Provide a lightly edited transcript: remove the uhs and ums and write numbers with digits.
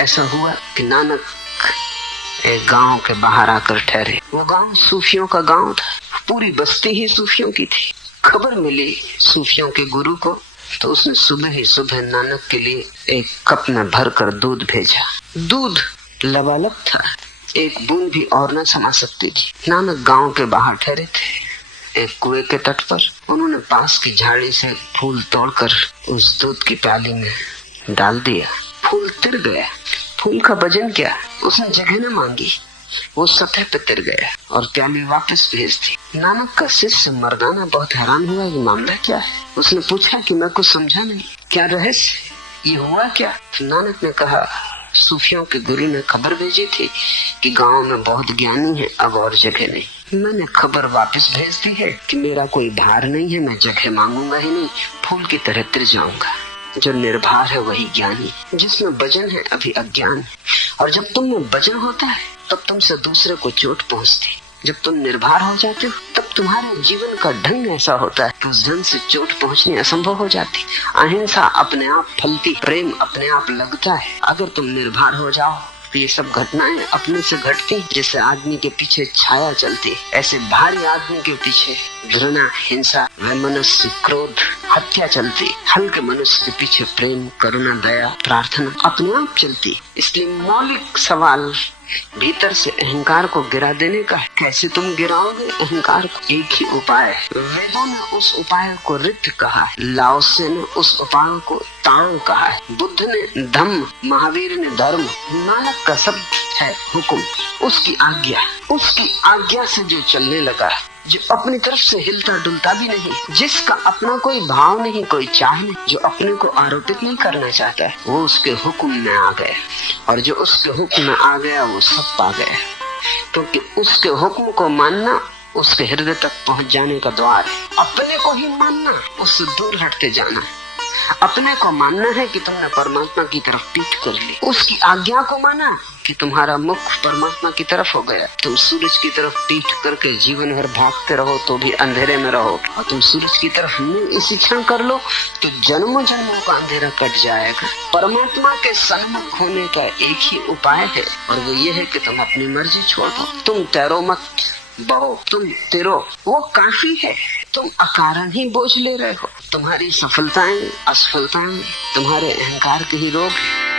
ऐसा हुआ कि नानक एक गांव के बाहर आकर ठहरे। वो गांव सूफियों का गांव था, पूरी बस्ती ही सूफियों की थी। खबर मिली सूफियों के गुरु को, तो उसने सुबह ही सुबह नानक के लिए एक कप में भरकर दूध भेजा। दूध लबालब था, एक बूंद भी और न समा सकती थी। नानक गांव के बाहर ठहरे थे, एक कुएं के तट पर। उन्होंने पास की झाड़ी से फूल तोड़कर उस दूध की प्याली में डाल दिया। फूल तिर गया। फूल का वजन क्या, उसने जगह न मांगी, वो सतह पे तिर गया और प्याली वापस भेज दी। नानक का शिष्य मर्दाना बहुत हैरान हुआ कि मामला क्या है। उसने पूछा कि मैं कुछ समझा नहीं, क्या रहस्य, ये हुआ क्या? तो नानक ने कहा, सूफियों के गुरु ने खबर भेजी थी कि गांव में बहुत ज्ञानी है, अब और जगह नहीं। मैंने खबर वापस भेज दी है कि मेरा कोई भार नहीं है, मैं जगह मांगूंगा ही नहीं, फूल की तरह तिर जाऊंगा। जो निर्भर है वही ज्ञानी, जिसमें वजन है अभी अज्ञान है। और जब तुम में वजन होता है तब तुमसे दूसरे को चोट पहुंचती। जब तुम निर्भर हो जाते हो तब तुम्हारे जीवन का ढंग ऐसा होता है कि उस ढंग से चोट पहुंचनी असंभव हो जाती। अहिंसा अपने आप फलती, प्रेम अपने आप लगता है। अगर तुम निर्भर हो जाओ तो ये सब घटनाएं अपने से घटती। जैसे आदमी के पीछे छाया चलती, ऐसे भारी आदमी के पीछे घृणा, हिंसा, वैमनस्य, क्रोध, हत्या चलती। हल्के मनुष्य के पीछे प्रेम, करुणा, दया, प्रार्थना अपने आप चलती। इसलिए मौलिक सवाल भीतर से अहंकार को गिरा देने का है। कैसे तुम गिराओगे अहंकार को? एक ही उपाय है। वेदों ने उस उपाय को रित कहा है, लाओसे ने उस उपाय को ताओ कहा है, बुद्ध ने धम्म, महावीर ने धर्म, नानक का शब्द है हुक्म, उसकी आज्ञा। उसकी आज्ञा से जो चलने लगा, जो अपनी तरफ से हिलता डुलता भी नहीं, जिसका अपना कोई भाव नहीं, कोई चाह नहीं, जो अपने को आरोपित नहीं करना चाहता है, वो उसके हुक्म में आ गया। और जो उसके हुक्म में आ गया वो सब पा गया, क्योंकि उसके हुक्म को मानना उसके हृदय तक पहुंच जाने का द्वार है। अपने को ही मानना, उससे दूर हटते जाना। अपने को मानना है कि तुमने परमात्मा की तरफ पीठ कर ली, उसकी आज्ञा को माना कि तुम्हारा मुख परमात्मा की तरफ हो गया। तुम सूरज की तरफ पीठ करके जीवन भर भागते रहो तो भी अंधेरे में रहो, और तुम सूरज की तरफ मुंह इसी क्षण कर लो तो जन्मों जन्मों का अंधेरा कट जाएगा। परमात्मा के सन्मुख होने का एक ही उपाय है, और वो ये है कि तुम अपनी मर्जी छोड़ दो। तुम तैरो मत, बहो, तुम तिरो, वो काफी है। तुम अकारण ही बोझ ले रहे हो। तुम्हारी सफलताएं, असफलताएं तुम्हारे अहंकार के ही रोग है।